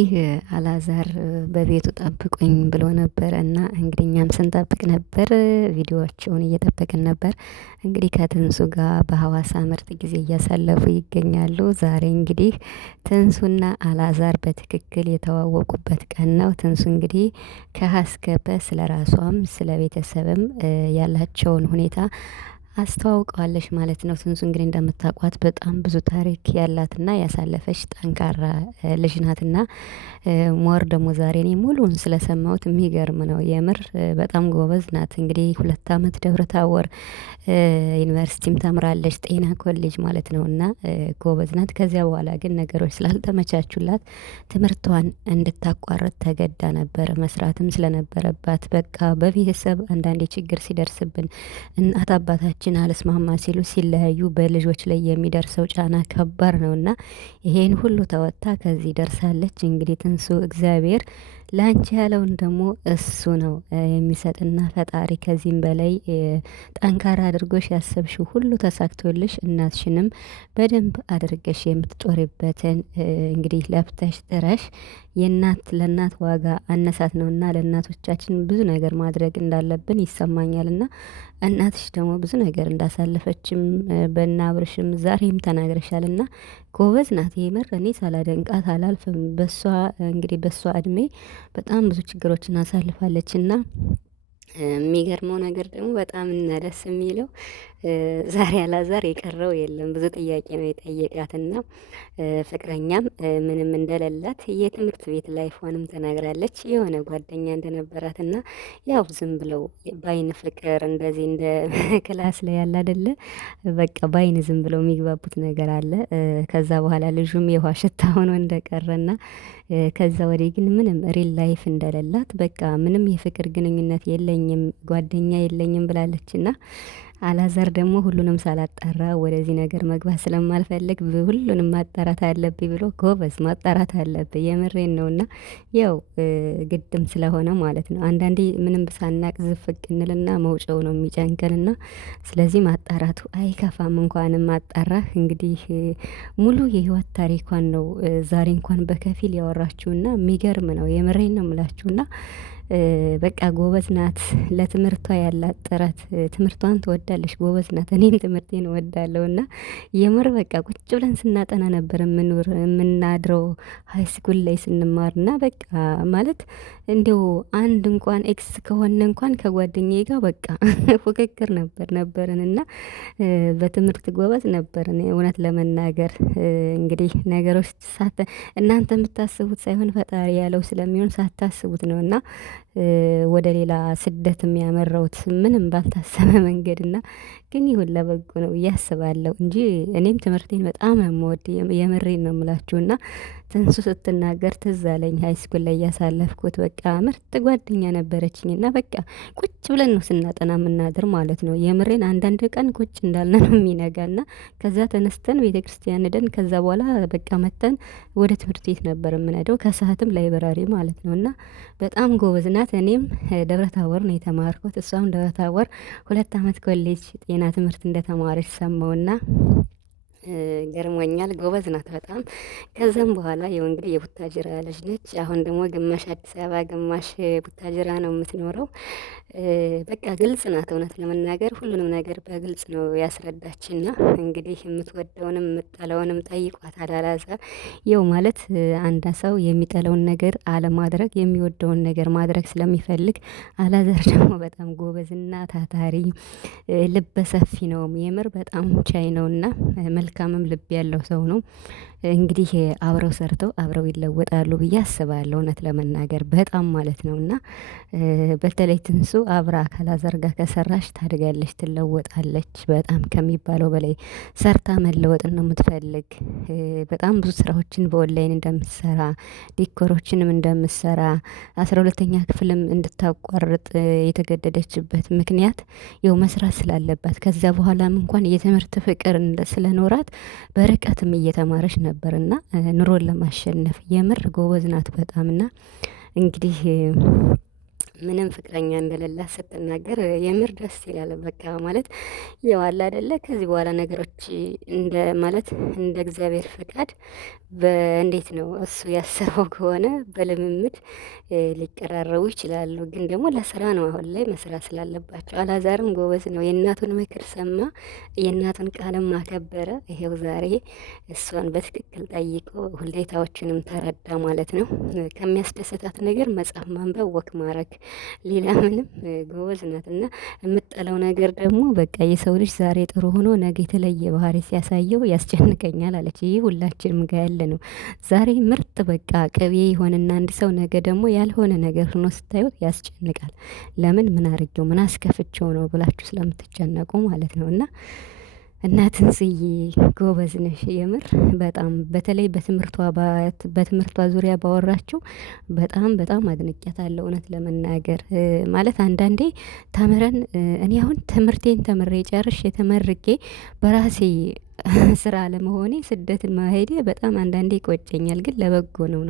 እንግዲህ አላዛር በቤቱ ጠብቁኝ ብሎ ነበር እና እንግዲህ እኛም ስንጠብቅ ነበር። ቪዲዮቸውን እየጠበቅን ነበር። እንግዲህ ከትንሱ ጋር በሀዋሳ ምርጥ ጊዜ እያሳለፉ ይገኛሉ። ዛሬ እንግዲህ ትንሱና አላዛር በትክክል የተዋወቁበት ቀን ነው። ትንሱ እንግዲህ ከሀ እስከ ፐ ስለ ራሷም ስለ ቤተሰብም ያላቸውን ሁኔታ አስተዋውቀዋለች ማለት ነው። ትንሱ እንግዲህ እንደምታውቋት በጣም ብዙ ታሪክ ያላትና ያሳለፈች ጠንካራ ልጅ ናትና ሞር ደግሞ ዛሬ እኔ ሙሉውን ስለሰማሁት የሚገርም ነው። የምር በጣም ጎበዝ ናት። እንግዲህ 2 አመት ደብረ ታቦር ዩኒቨርሲቲም ተምራለች፣ ጤና ኮሌጅ ማለት ነው። እና ጎበዝ ናት። ከዚያ በኋላ ግን ነገሮች ስላልተመቻቹላት ትምህርቷን እንድታቋርጥ ተገዳ ነበር። መስራትም ስለነበረባት በቃ በቤተሰብ አንዳንዴ ችግር ሲደርስብን እናት አባታችን አልስማማ ሲሉ ሲለያዩ በልጆች ላይ የሚደርሰው ጫና ከባድ ነውና ይሄን ሁሉ ተወጥታ ከዚህ ደርሳለች። እንግዲህ ትንሱ እግዚአብሔር ላንቺ ያለውን ደግሞ እሱ ነው የሚሰጥና ፈጣሪ ከዚህም በላይ ጠንካራ አድርጎሽ ያሰብሽው ሁሉ ተሳክቶልሽ እናትሽንም በደንብ አድርገሽ የምትጦሪበትን እንግዲህ ለፍተሽ ጥረሽ የእናት ለእናት ዋጋ አነሳት ነውና ለእናቶቻችን ብዙ ነገር ማድረግ እንዳለብን ይሰማኛልና እናትሽ ደግሞ ብዙ ነገር እንዳሳለፈችም በእነ አብርሽም ዛሬም ተናግረሻልና ጎበዝ ናት። የምር እኔ ሳላደንቃት አላልፍም። በሷ እንግዲህ በሷ እድሜ በጣም ብዙ ችግሮችን አሳልፋለችና የሚገርመው ነገር ደግሞ በጣም እና ደስ የሚለው ዛሬ አላዛር የቀረው የለም። ብዙ ጥያቄ ነው የጠየቃትና ፍቅረኛም ምንም እንደሌላት የትምህርት ቤት ላይፏንም ተናግራለች። የሆነ ጓደኛ እንደነበራትና ያው ዝም ብለው በአይን ፍቅር እንደዚህ እንደ ክላስ ላይ ያለ አይደለ በቃ በአይን ዝም ብለው የሚግባቡት ነገር አለ። ከዛ በኋላ ልጁም የውሃ ሽታ ሆኖ እንደቀረና ከዛ ወዲህ ግን ምንም ሪል ላይፍ እንደሌላት በቃ ምንም የፍቅር ግንኙነት የለኝም ጓደኛ የለኝም ብላለችና አላዛር ደግሞ ሁሉንም ሳላጣራ ወደዚህ ነገር መግባት ስለማልፈልግ ሁሉንም ማጣራት አለብኝ ብሎ ጎበዝ ማጣራት አለብኝ። የምሬን ነውና ያው ግድም ስለሆነ ማለት ነው። አንዳንዴ ምንም ሳናቅ ዝፍቅ እንልና መውጫው ነው የሚጨንቀንና ስለዚህ ማጣራቱ አይከፋም። እንኳንም ማጣራህ እንግዲህ ሙሉ የህይወት ታሪኳን ነው ዛሬ እንኳን በከፊል ያወራችሁና የሚገርም ነው። የምሬን ነው የምላችሁና በቃ ጎበዝ ናት። ለትምህርቷ ያላት ጥረት ትምህርቷን ትወዳለች። ጎበዝ ናት። እኔም ትምህርቴን እወዳለሁና የምር በቃ ቁጭ ብለን ስናጠና ነበር የምናድረው ሃይስኩል ላይ ስንማርና በቃ ማለት እንዲያው አንድ እንኳን ኤክስ ከሆነ እንኳን ከጓደኛዬ ጋር በቃ ፉክክር ነበርንና በትምህርት ጎበዝ ነበርን። እውነት ለመናገር እንግዲህ ነገሮች እናንተ የምታስቡት ሳይሆን ፈጣሪ ያለው ስለሚሆን ሳታስቡት ነውና ወደ ሌላ ስደት የሚያመራውት ምንም ባልታሰበ መንገድ እና ግን ይሁን ለበጎ ነው ብዬ አስባለሁ እንጂ እኔም ትምህርቴን በጣም ነው የምወድ። የምሬን ነው የምላችሁና ትንሱ ስትናገር ትዝ አለኝ ሃይስኩል ላይ ያሳለፍኩት በቃ ምርጥ ጓደኛ ነበረችኝ እና በቃ ቁጭ ብለን ነው ስናጠና የምናድር ማለት ነው። የምሬን አንዳንድ ቀን ቁጭ እንዳልን ነው የሚነጋና ከዛ ተነስተን ቤተክርስቲያን ሄደን ከዛ በኋላ በቃ መተን ወደ ትምህርት ቤት ነበር የምንሄደው ከሰዓትም ላይብረሪ ማለት ነው። እና በጣም ጎበዝ ናት። እኔም ደብረ ታቦር ነው የተማርኩት። እሷም ደብረ ታቦር 2 አመት ኮሌጅ ጤና ትምህርት እንደተማረች ሰማውና ገርሞኛል። ጎበዝ ናት በጣም። ከዛም በኋላ ያው እንግዲህ የቡታጅራ ልጅ ነች። አሁን ደግሞ ግማሽ አዲስ አበባ ግማሽ ቡታጅራ ነው የምትኖረው። በቃ ግልጽ ናት። እውነት ለመናገር ሁሉንም ነገር በግልጽ ነው ያስረዳችና እንግዲህ የምትወደውንም የምጠላውንም ጠይቋታል አላዛር። ያው ማለት አንድ ሰው የሚጠላውን ነገር አለማድረግ የሚወደውን ነገር ማድረግ ስለሚፈልግ አላዛር ደግሞ በጣም ጎበዝና ታታሪ ልበ ሰፊ ነው። የምር በጣም ቻይ ነውና መልካምም ልብ ያለው ሰው ነው። እንግዲህ አብረው ሰርተው አብረው ይለወጣሉ ብዬ አስባለሁ። እውነት ለመናገር በጣም ማለት ነው። እና በተለይ ትንሱ አብራ ካላዛር ጋር ከሰራሽ ታድጋለች፣ ትለወጣለች። በጣም ከሚባለው በላይ ሰርታ መለወጥን ነው የምትፈልግ። በጣም ብዙ ስራዎችን በኦንላይን እንደምትሰራ ዲኮሮችንም እንደምትሰራ 12ኛ ክፍልም እንድታቋርጥ የተገደደችበት ምክንያት ያው መስራት ስላለባት ከዛ በኋላም እንኳን የትምህርት ፍቅር ስለኖራት በርቀትም እየተማረች ነበርና ኑሮን ለማሸነፍ የምር ጎበዝ ናት በጣምና እንግዲህ ምንም ፍቅረኛ እንደሌላት ስትናገር የምር ደስ ይላል። በቃ ማለት ያው አለ አይደለ ከዚህ በኋላ ነገሮች እንደ ማለት እንደ እግዚአብሔር ፈቃድ በእንዴት ነው እሱ ያሰበው ከሆነ በልምምድ ሊቀራረቡ ይችላሉ። ግን ደግሞ ለስራ ነው አሁን ላይ መስራት ስላለባቸው። አላዛርም ጎበዝ ነው፣ የእናቱን ምክር ሰማ፣ የእናቱን ቃልም አከበረ። ይሄው ዛሬ እሷን በትክክል ጠይቆ ሁኔታዎችንም ተረዳ ማለት ነው። ከሚያስደስታት ነገር መጽሐፍ ማንበብ፣ ወክ ማድረግ ሌላ ምንም ጎበዝ ናት። እና የምጠለው ነገር ደግሞ በቃ የሰው ልጅ ዛሬ ጥሩ ሆኖ ነገ የተለየ ባህሪ ሲያሳየው ያስጨንቀኛል አለች። ይህ ሁላችንም ጋር ያለ ነው። ዛሬ ምርጥ በቃ ቅቤ የሆነና አንድ ሰው ነገ ደግሞ ያልሆነ ነገር ሆኖ ስታዩት ያስጨንቃል። ለምን ምን አርጌው ምን አስከፍቼው ነው ብላችሁ ስለምትጨነቁ ማለት ነው። እና ትንስዬ ጎበዝ ነሽ የምር በጣም በተለይ በትምህርቷ ዙሪያ ባወራችው በጣም አድንቄያታለሁ። እውነት ለመናገር ማለት አንዳንዴ ተምረን እኔ አሁን ትምህርቴን ተምሬ ጨርሼ ተመርቄ በራሴ ስራ ለመሆኔ ስደትን መሄዴ በጣም አንዳንዴ ይቆጨኛል። ግን ለበጎ ነው።